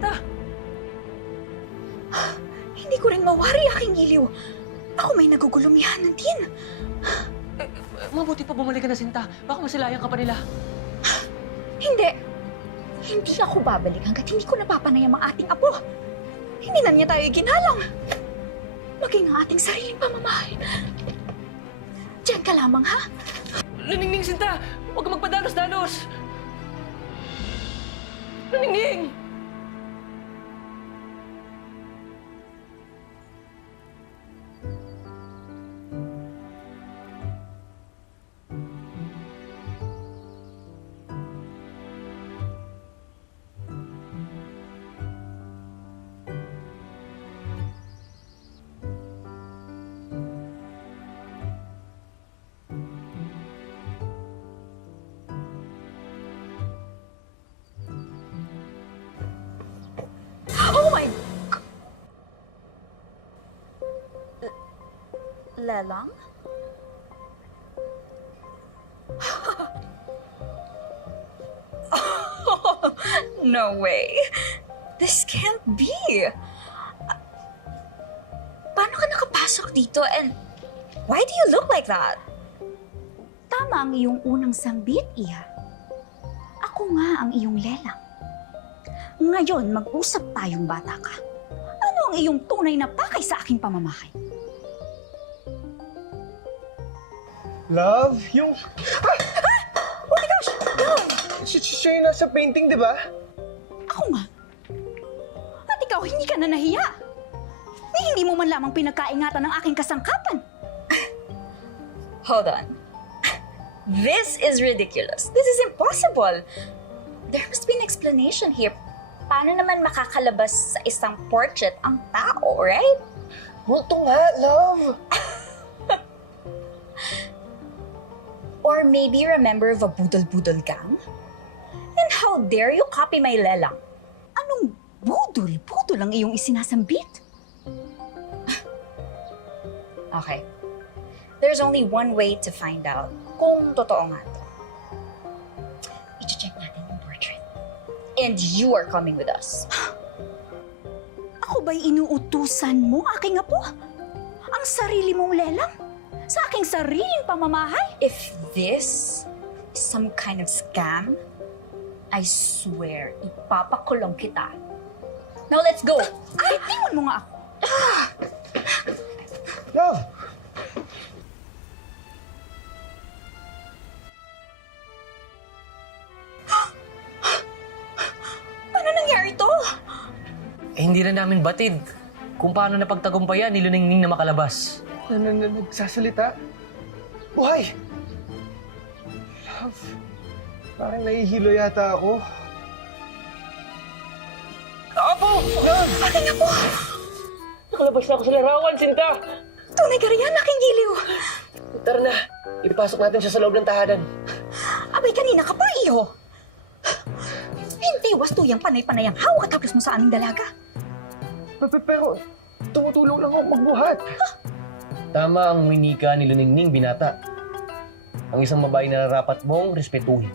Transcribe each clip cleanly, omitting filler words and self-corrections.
Sinta! Hindi ko rin mawari aking giliw. Ako may nagugulumihan ng tin. Mabuti pa bumalik ka na, Sinta. Baka masilayan ka pa nila. Hindi. Hindi ako babalik hanggat hindi ko napapanayam ang ating apo. Hindi na niya tayo ginalang. Maging ang ating sariling pamamahay. Diyan ka lamang, ha? Naningning, Sinta! Huwag ka magpadalos-dalos! Naningning! Oh my... Lelang? No way. This can't be. Paano ka nakapasok dito and why do you look like that? Tama ang iyong unang sambit, Iha. Ako nga ang iyong lelang. Ngayon, mag-usap tayong bata ka. Ano ang iyong tunay na pakay sa aking pamamahay? Love, yung... Oh my gosh! Love! Siya yung nasa painting, di ba? Ako nga. At ikaw, hindi ka na nahiya. Ni hindi mo man lamang pinagkaingatan ng aking kasangkapan. Hold on. This is ridiculous. This is impossible. There must be an explanation here. Paano naman makakalabas sa isang portrait ang tao, right? Multo nga, love. Or maybe you're a member of a budol-budol gang? And how dare you copy my lelang? Anong budol-budol ang iyong isinasambit? Okay. There's only one way to find out kung totoo nga to. I-check natin yung portrait. And you are coming with us. Ako ba'y inuutusan mo, aking apo? Ang sarili mong lelang? Sa aking sariling pamamahay? If this is some kind of scam, I swear, ipapakulong kita. Now let's go! Ay, tingnan mo nga ako. Love! Paano nangyari to? Hindi na namin batid kung paano napagtagumpayan ni Luningning na makalabas. Nagsasalita? Buhay! Love, parang nahihilo yata ako. Apo! Love! Aking apo! Nakalabas na ako sa larawan, Sinta! Tunay ka riyan, aking giliw. Tara na, ipasok natin siya sa loob ng tahanan. Abay, kanina ka pa, iho. Hindi, wastuyang panay-panay ang hawak katapos mo sa aming dalaga. Pero, tumutulong lang ako magbuhat. Tama ang winika ni Luningning, binata. Ang isang babae na narapat mong respetuhin.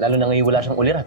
Lalo na ngayon wala siyang ulirat.